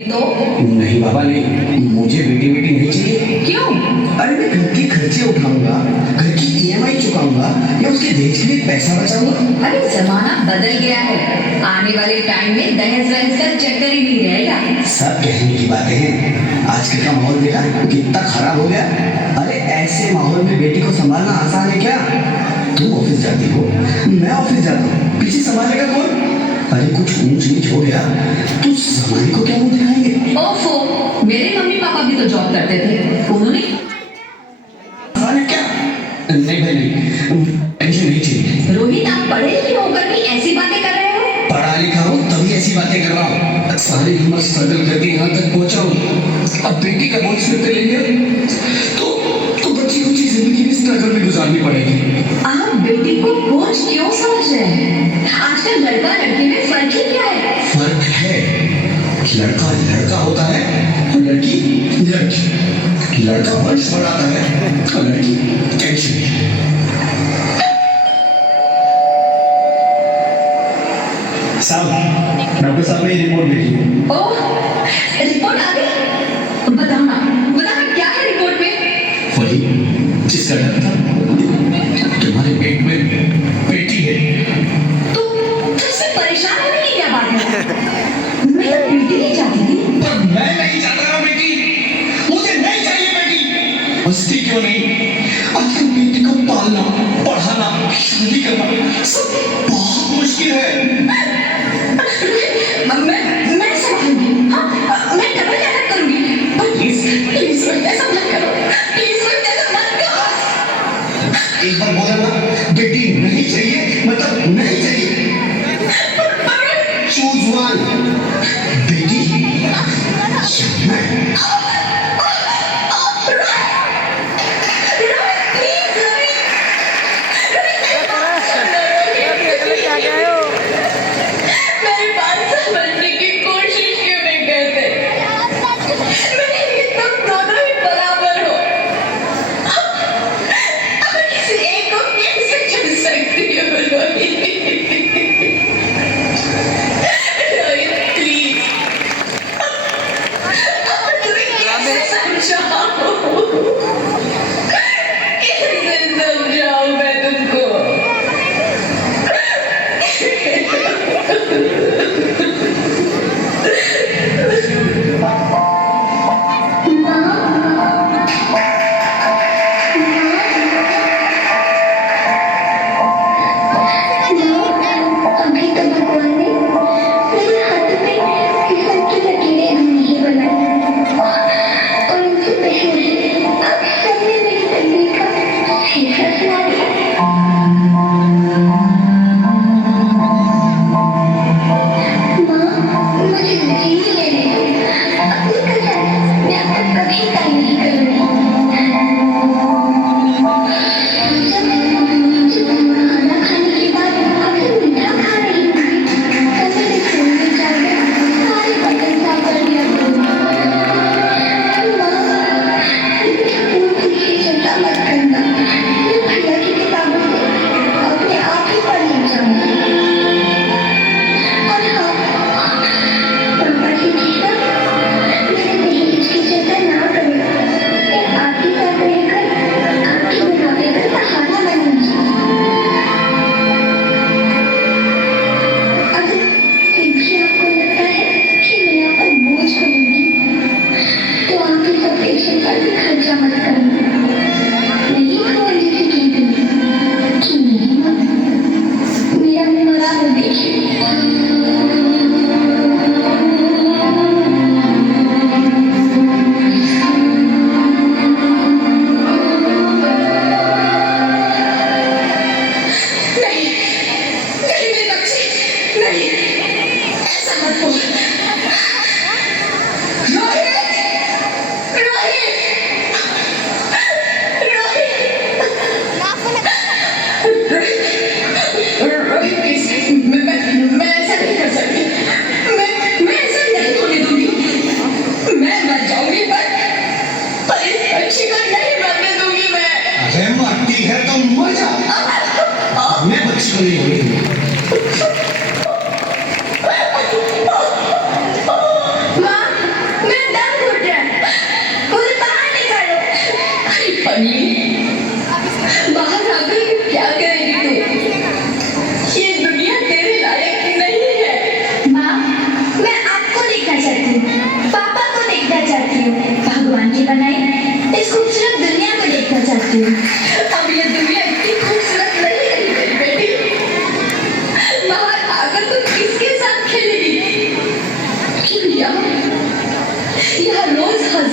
तो नहीं बाबा नहीं, मुझे बेटी बेटी नहीं चाहिए। क्यों? अरे मैं घर के खर्चे उठाऊंगा, घर की ईएमआई चुकाऊंगा या उसके दहेज के लिए पैसा बचाऊंगा। अरे जमाना बदल गया है। आने वाले टाइम में दहेज वहेज का चक्कर ही नहीं रहेगा। सब कहने की बातें हैं। आजकल का माहौल देखा कितना खराब हो गया। अरे ऐसे माहौल में बेटी को संभालना आसान है क्या? तुम ऑफिस जाती हो, मैं ऑफिस जाता हूँ, पीछे संभालेगा कौन? अरे कुछ ऊंच नीच हो गया तो समाज को क्या मुंह दिखाएंगे? ओफो, मेरे मम्मी पापा भी तो जॉब करते थे, उन्होंने आसान है क्या? नहीं भाई नहीं, मुझे नहीं चाहिए। रोहित, आप पढ़े लिखे होकर भी ऐसी बातें कर रहे हो? पढ़ा लिखा हूँ तभी ऐसी बातें कर रहा हूँ। सारी उम्र स्ट्रगल करके यहाँ तक पहुँचा हूँ। अब बेटी का बोझ सिर पे लेंगे तो बच्ची कुछ जिंदगी में स्ट्रगल में गुजारनी पड़ेगी। आप बेटी को बोझ क्यों समझ रहे हैं? आजकल लड़का लड़की में फर्क ही क्या है? फर्क है, लड़का लड़का होता है और लड़की लड़की। लड़का वंश बढ़ाता है और लड़की टेंशन। साहब, डॉक्टर साहब ने रिपोर्ट भेजी। ओह, रिपोर्ट आ गई? बताना बताना क्या है रिपोर्ट में? वही जिसका डर था, तुम्हारे पेट में बेटी है। तो तुझसे परेशान होने की क्या बात है? मैं तो बेटी नहीं चाहती थी। पर मैं नहीं चाहता ना बेटी, मुझे नहीं चाहिए बेटी। हंसती क्यों नहीं? आजकल बेटी को पालना, पढ़ाना, शादी करना सब बहुत मुश्किल है। मैं संभालूंगी। हाँ, मैं डबल मेहनत करूंगी। पर प्लीज प्लीज ऐसा मत करो। प्लीज ऐसा मत करो। एक बार बोला ना बेटी नहीं चाहिए मतलब नहीं चाहिए। चूज वन, बेटी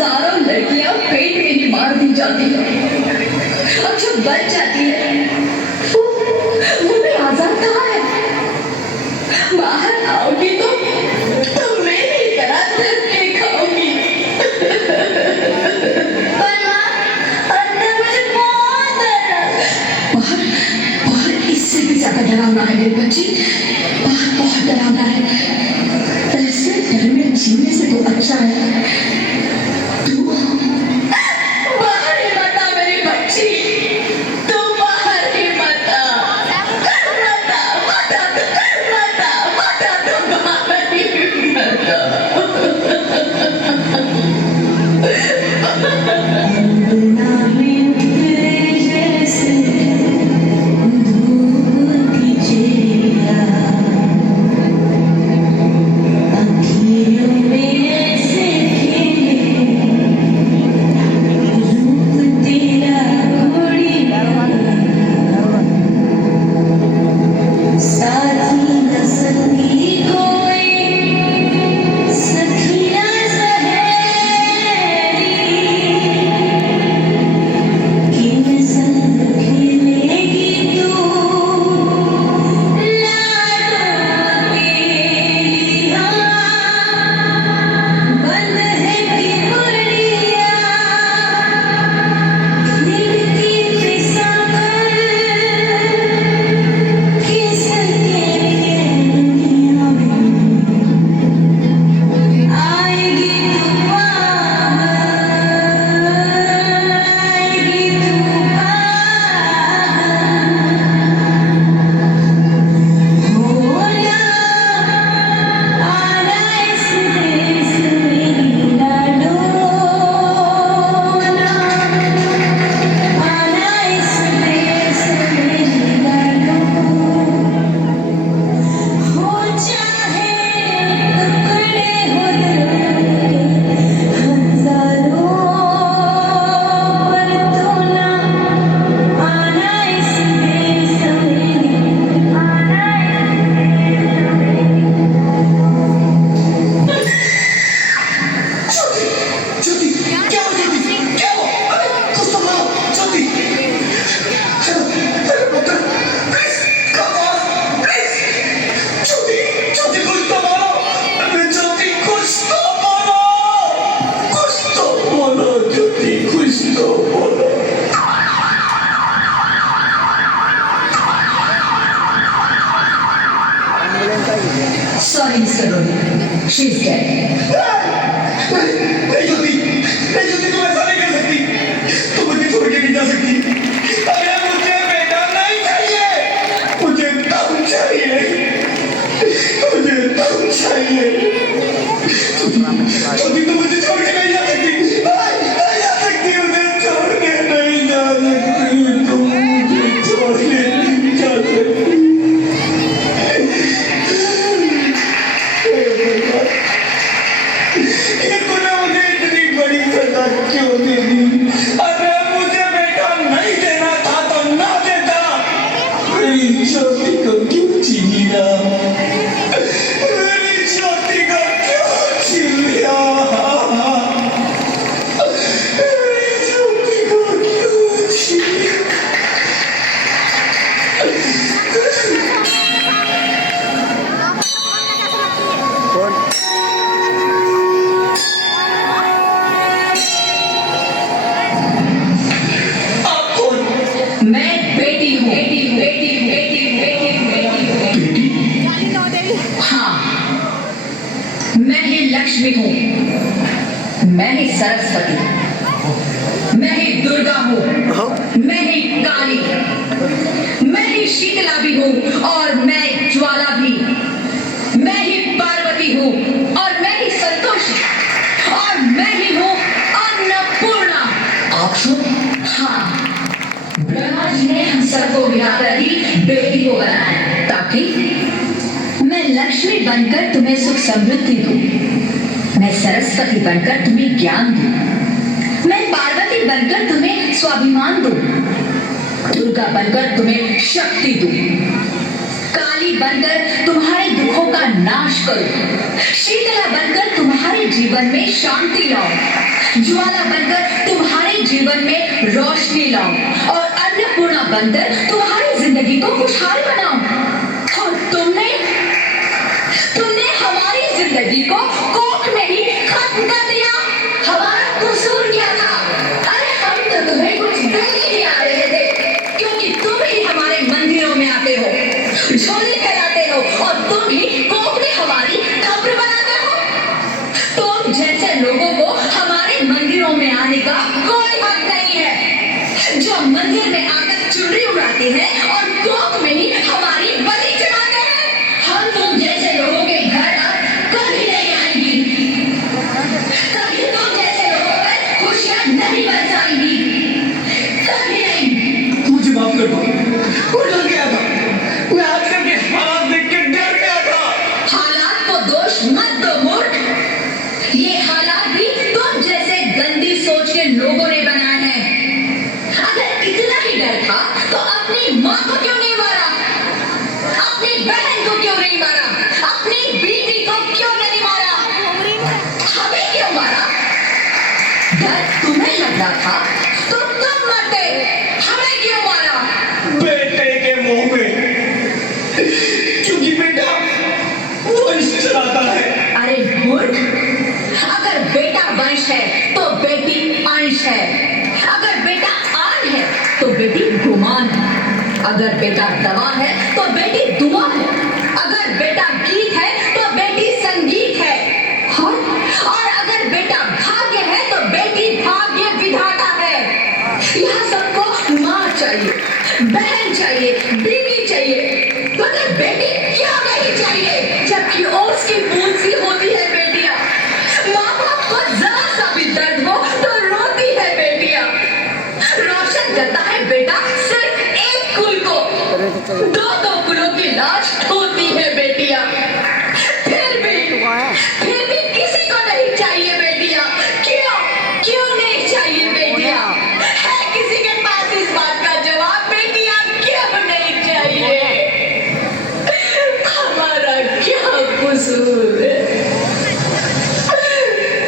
हजारों लड़कियां पेट में ही मार दी जाती है और जो बच जाती है वो भी आजाद कहाँ है? बाहर आओगी तो मेरी तरह धक्के खाओगी। पर माँ, अंदर मुझे बहुत डर है। बाहर बाहर इससे भी ज्यादा डरावना है मेरी बच्ची, बाहर बहुत डरावना है। ऐसे डर में जीने से तो अच्छा है तू बाहर ही मत आ मेरी बच्ची, तू बाहर ही मत आ, मत आ, मत आ, मत आ, मत आ, तू बाहर ही मत Sorry, Mr. Rohit. She's dead. नहीं ज्योति, तुम ऐसा नहीं कर सकती, तुम मुझे छोड़ के नहीं जा सकती। अरे मुझे बेटा नहीं चाहिए, मुझे तुम चाहिए, मुझे तुम चाहिए। ज्योति तुम मुझे छोड़ के नहीं जा सकती, नहीं जा सकती, मुझे छोड़ के नहीं जा सकती, तुम मुझे छोड़ के नहीं जा सकती। ये तूने मुझे इतनी बड़ी सजा क्यों दे दी? अरे मुझे बेटा नहीं देना था तो ना देता, मेरी ज्योति को क्यों छीन लिया, मेरी ज्योति को क्यों छीन लिया, मेरी ज्योति को क्यों छीन लिया? मैं बेटी हूँ, हाँ, मैं ही लक्ष्मी हूँ, मैं ही सरस्वती, मैं ही दुर्गा हूँ, मैं ही काली, मैं ही शीतला भी हूँ और मैं ज्वाला भी, मैं ही पार्वती हूँ और मैं ही संतोषी और मैं ही हूँ अन्नपूर्णा। आप हाँ, ब्रह्मा जी ने हम सबको मिलाकर ही बेटी को बनाया ताकि मैं लक्ष्मी बनकर तुम्हें सुख समृद्धि दूं, मैं सरस्वती बनकर तुम्हें ज्ञान दूं, मैं पार्वती बनकर तुम्हें स्वाभिमान दूं, दुर्गा बनकर तुम्हें शक्ति दूं, काली काली बनकर तुम्हारे दुखों का नाश करूं, शीतला बनकर तुम्हारे जीवन में शांति लाऊं, ज्वाला बनकर तुम्हारे जीवन में रोशनी लाऊं और अन्नपूर्णा बनकर तुम्हारी जिंदगी को खुशहाल बनाऊं। और तुमने हमारी जिंदगी को कोख में ही खत्म कर दिया। हमारा कसूर क्या था? अरे हम तो तुम्हें कुछ देख ही नहीं आ रहे थे, क्योंकि तुम ही हमारे मंदिरों में आते हो, झोली फैलाते हो और तुम ही कोख में हमारी कब्र बनाते हो। तुम जैसे लोगों को हमारे मंदिरों में आने का कोई हक नहीं है, जो मंदिर में आकर चुनरी उड़ाते हैं और कोख में ही हमारी बलि चढ़ाते हैं। हम तुम जैसे लोगों के घर अब कभी नहीं आएंगी, कभी तुम जैसे लोगों पर खुशियां नहीं बरसाएंगी, कभी नहीं। मुझे माफ कर दो, वो डर गया था, मैं आजकल के हालात देख के डर गया था। हालात को दोष मत दो मूर्ख, ये हालात भी तुम जैसे गंदी सोच के लोगों ने बनाए हैं। अगर इतना ही डर था तो अपनी माँ को क्यों नहीं मारा, अपनी बहन को क्यों नहीं मारा, अपनी बीवी को क्यों नहीं मारा, हमें क्यों मारा? डर तुम्हें लग रहा था तो तुम मरते, हमें क्यों मारा? बेटे के मुंह में, क्योंकि बेटा वंश चलाता है। अरे मूर्ख, अगर बेटा वंश है तो बेटी अंश है, अगर बेटा आन है तो बेटी गुमान है, अगर बेटा दवा है तो बेटी दुआ है, अगर बेटा गीत है तो बेटी संगीत है, और अगर बेटा भाग्य है तो बेटी भाग्य विधाता है। यहाँ सबको माँ चाहिए, बहन चाहिए, बीवी चाहिए, मगर बेटी क्यों नहीं चाहिए? जबकि ओस की बूंद सी होती है बेटियां, माँ बाप को जरा सा भी दर्द हो तो रोती है बेटियां, रोशन करता है बेटा सिर्फ एक कुल को, दो कुलों की लाश ढोती है बेटियां। फिर भी किसी को नहीं चाहिए बेटियां। क्यों नहीं चाहिए बेटियां? है किसी के पास इस बात का जवाब? बेटियां क्यों नहीं चाहिए? हमारा क्या कसूर है?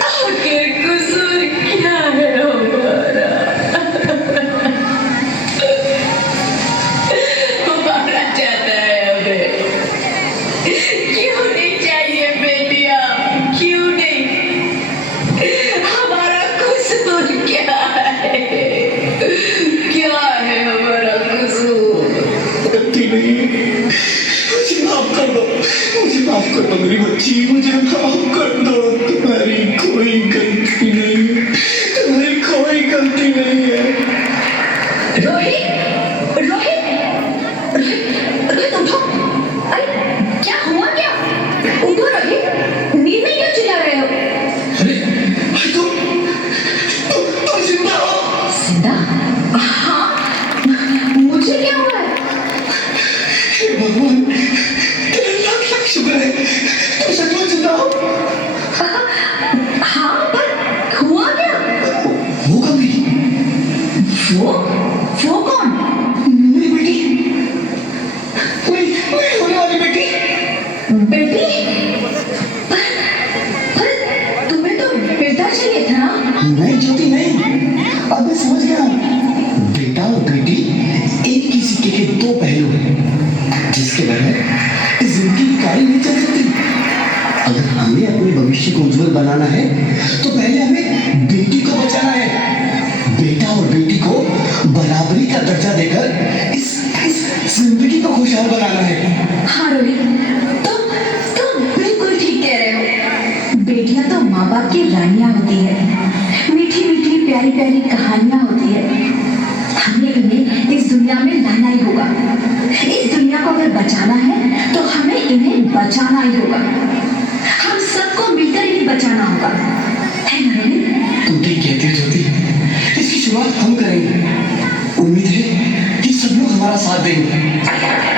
आखिर कसूर क्या है हमारा? हमारा चाहता है हमें, क्यों नहीं चाहिए बेटियां? क्यों नहीं? हमारा कसूर क्या है? क्या है हमारा कसूर? गलती नहीं, मुझे माफ कर दो, मुझे माफ कर दो मेरी बच्ची, मुझे माफ कर दो। तुम्हारी कोई गलती नहीं है, तुम्हारी कोई गलती नहीं है। रोहित, रोहित, रोहित उठो। अरे क्या हुआ क्या? उठो रोहित, नींद में क्यों चिल्ला रहे हो? अरे तुम जिंदा हो? जिंदा? हाँ, मुझे क्या हुआ है? हे भगवान, तेरे लाख लाख शुक्र है, तुम सचमुच जिंदा हो। हाँ, पर हुआ क्या? वो कभी वो कौन? मेरी बेटी, मेरी होने वाली बेटी। बेटी? पर तुम्हें तो बेटा चाहिए था ना? नहीं ज्योति नहीं, अब मैं समझ गया। बेटा और बेटी एक ही सिक्के के दो पहलू हैं, जिसके बगैर इस जिंदगी की कहानी नहीं चल सकती। अगर हमें अपने भविष्य को उज्जवल बनाना है तो पहले हमें बेटी को बचाना है। बेटा और बेटी को बराबरी का दर्जा देकर इस जिंदगी को खुशहाल बनाना है। हाँ रोहित, तुम बिल्कुल ठीक कह रहे हो। बेटियां तो माँ बाप की रानियां होती है, मीठी मीठी प्यारी प्यारी कहानियां होती है। हमें इन्हें इस दुनिया में लाना ही होगा। इस दुनिया को अगर बचाना है तो हमें इन्हें बचाना ही होगा। हम सबको मिलकर इन्हें बचाना होगा, है ना रोहित? तुम ठीक कहती हो ज्योति, इसकी शुरुआत हम करेंगे। उम्मीद है कि सब लोग हमारा साथ देंगे।